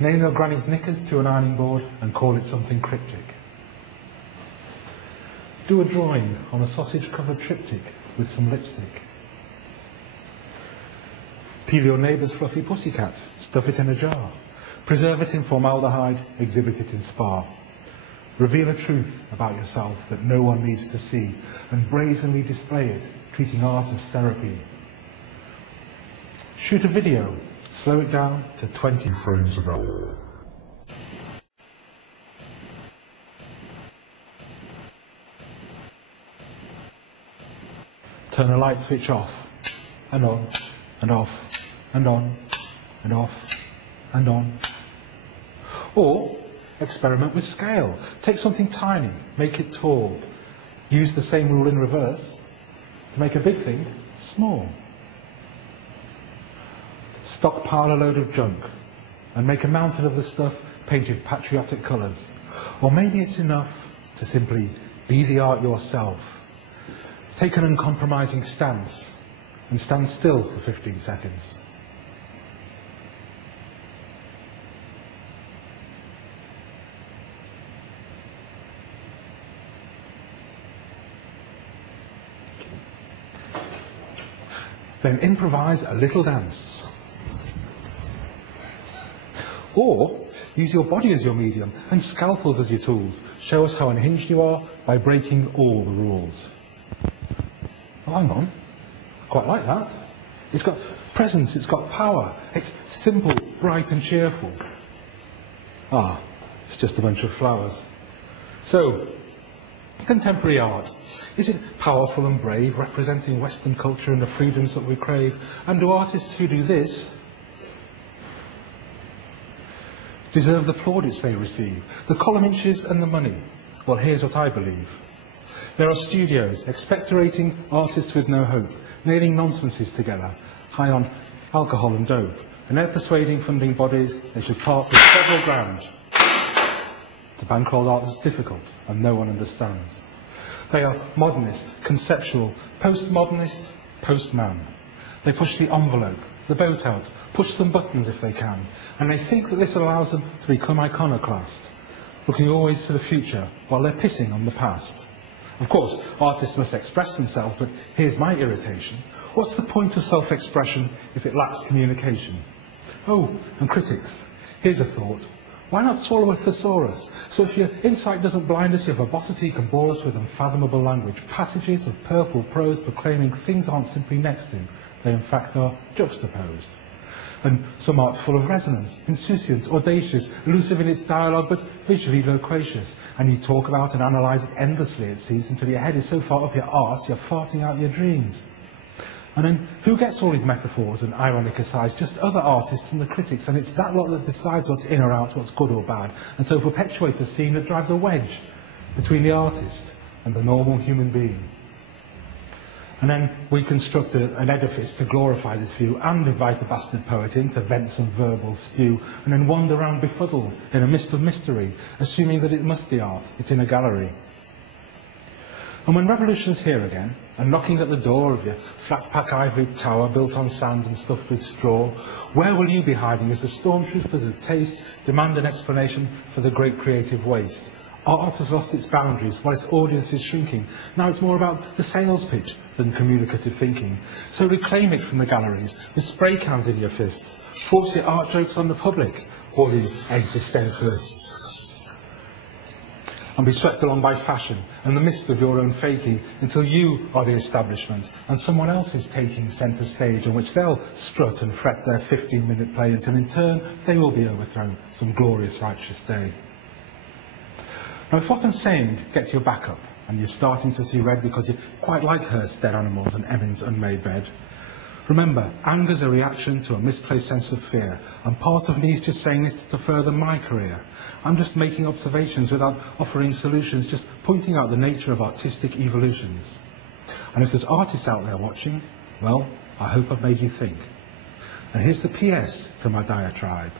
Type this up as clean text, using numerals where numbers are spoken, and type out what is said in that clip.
Nail your granny's knickers to an ironing board and call it something cryptic. Do a drawing on a sausage-covered triptych with some lipstick. Peel your neighbour's fluffy pussycat, stuff it in a jar. Preserve it in formaldehyde, exhibit it in spa. Reveal a truth about yourself that no one needs to see, and brazenly display it, treating art as therapy. Shoot a video, slow it down to 20 frames an hour. Turn a light switch off, and on, and off, and on, and off, and on. Or experiment with scale. Take something tiny, make it tall. Use the same rule in reverse to make a big thing small. Stockpile a load of junk and make a mountain of the stuff painted patriotic colours. Or maybe it's enough to simply be the art yourself. Take an uncompromising stance and stand still for 15 seconds. Then improvise a little dance. Or use your body as your medium and scalpels as your tools. Show us how unhinged you are by breaking all the rules. Oh, hang on. Quite like that. It's got presence, it's got power. It's simple, bright and cheerful. Ah, it's just a bunch of flowers. So, contemporary art. Is it powerful and brave, representing Western culture and the freedoms that we crave? And do artists who do this deserve the plaudits they receive, the column inches and the money? Well, here's what I believe. There are studios expectorating artists with no hope, nailing nonsenses together, high on alcohol and dope, and they're persuading funding bodies they should part with several grand. To bankroll art is difficult, and no one understands. They are modernist, conceptual, postmodernist, postman. They push the envelope, the boat out, push some buttons if they can, and they think that this allows them to become iconoclast, looking always to the future while they're pissing on the past. Of course, artists must express themselves, but here's my irritation. What's the point of self-expression if it lacks communication? Oh, and critics, here's a thought. Why not swallow a thesaurus? So if your insight doesn't blind us, your verbosity can bore us with unfathomable language, passages of purple prose proclaiming things aren't simply next to, they in fact are juxtaposed. And some art's full of resonance, insouciant, audacious, elusive in its dialogue, but visually loquacious. And you talk about and analyse it endlessly, it seems, until your head is so far up your arse, you're farting out your dreams. And then, who gets all these metaphors and ironic asides? Just other artists and the critics, and it's that lot that decides what's in or out, what's good or bad, and so perpetuates a scene that drives a wedge between the artist and the normal human being. And then we construct an edifice to glorify this view and invite the bastard poet in to vent some verbal spew, and then wander around befuddled in a mist of mystery, assuming that it must be art, it's in a gallery. And when revolution's here again, and knocking at the door of your flat-pack ivory tower built on sand and stuffed with straw, where will you be hiding as the stormtroopers of taste demand an explanation for the great creative waste? Art has lost its boundaries while its audience is shrinking. Now it's more about the sales pitch than communicative thinking. So reclaim it from the galleries with spray cans in your fists. Force your art jokes on the public, or the existentialists. And be swept along by fashion and the mist of your own faking until you are the establishment and someone else is taking centre stage on which they'll strut and fret their 15-minute play until in turn they will be overthrown some glorious righteous day. Now, if what I'm saying gets your back up, and you're starting to see red because you quite like Hurst's Dead Animals and Emin's Unmade Bed, remember, anger's a reaction to a misplaced sense of fear, and part of me is just saying this to further my career. I'm just making observations without offering solutions, just pointing out the nature of artistic evolutions. And if there's artists out there watching, well, I hope I've made you think. And here's the PS to my diatribe.